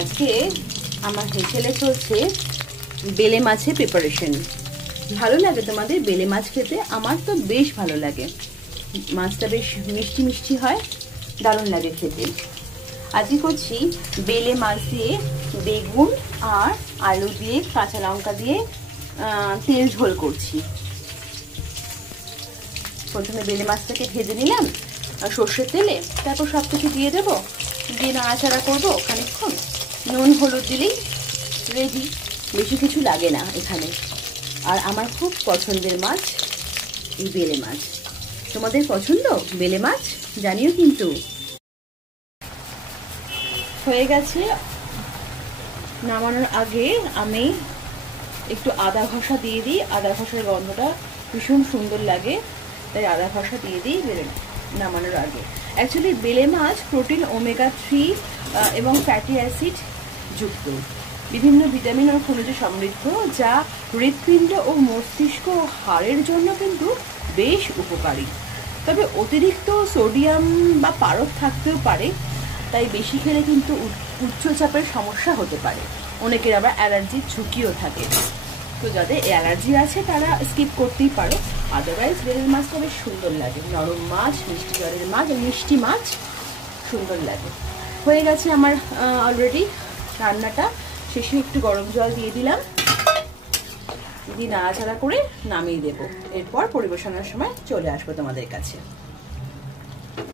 আজকে আমার হেসেলে চলছে বেলে মাছের প্রিপারেশন। ভালো লাগে তোমাদের বেলে মাছ খেতে? আমার তো বেশ ভালো লাগে। মাছটা বেশ মিষ্টি মিষ্টি হয়, দারুণ লাগে খেতে। আজকে করছি বেলে মাছ দিয়ে বেগুন আর আলু দিয়ে কাঁচা লঙ্কা দিয়ে তেল ঝোল করছি। প্রথমে বেলে মাছটাকে ভেজে নিলাম সর্ষের তেলে, তারপর সব কিছু দিয়ে দেবো, দিয়ে নাড়াচাড়া করবো খানিকক্ষণ। নুন হলুদ দিলেই রেডি, বেশি কিছু লাগে না এখানে। আর আমার খুব পছন্দের মাছ এই বেলে মাছ। তোমাদের পছন্দ বেলে মাছ? জানিও কিন্তু। হয়ে গেছে। নামানোর আগে আমি একটু আদা ঘষা দিয়ে দিই। আদা ঘষার গন্ধটা ভীষণ সুন্দর লাগে, তাই আদা ঘষা দিয়ে দিই নামানোর আগে। অ্যাকচুয়ালি বেলে মাছ প্রোটিন, ওমেগা 3 এবং ফ্যাটি অ্যাসিড যুক্ত, বিভিন্ন ভিটামিন ও খনিজে সমৃদ্ধ, যা হৃৎপিণ্ড ও মস্তিষ্ক ও হাড়ের জন্য কিন্তু বেশ উপকারী। তবে অতিরিক্ত সোডিয়াম বা পারদ থাকতেও পারে, তাই বেশি খেলে কিন্তু উচ্চচাপের সমস্যা হতে পারে। অনেকের আবার অ্যালার্জির ঝুঁকিও থাকে, তো যাদের অ্যালার্জি আছে তারা স্কিপ করতেই পারো। আদারওয়াইজ বেলে মাছটা বেশ সুন্দর লাগে, নরম মাছ, মিষ্টি জলের মাছ, মিষ্টি মাছ সুন্দর লাগে। হয়ে গেছে আমার অলরেডি রান্নাটা। শেষে একটু গরম জল দিয়ে দিলাম, দিয়ে নাড়াচাড়া করে নামিয়ে দেবো। এরপর পরিবেশনের সময় চলে আসবো তোমাদের কাছে।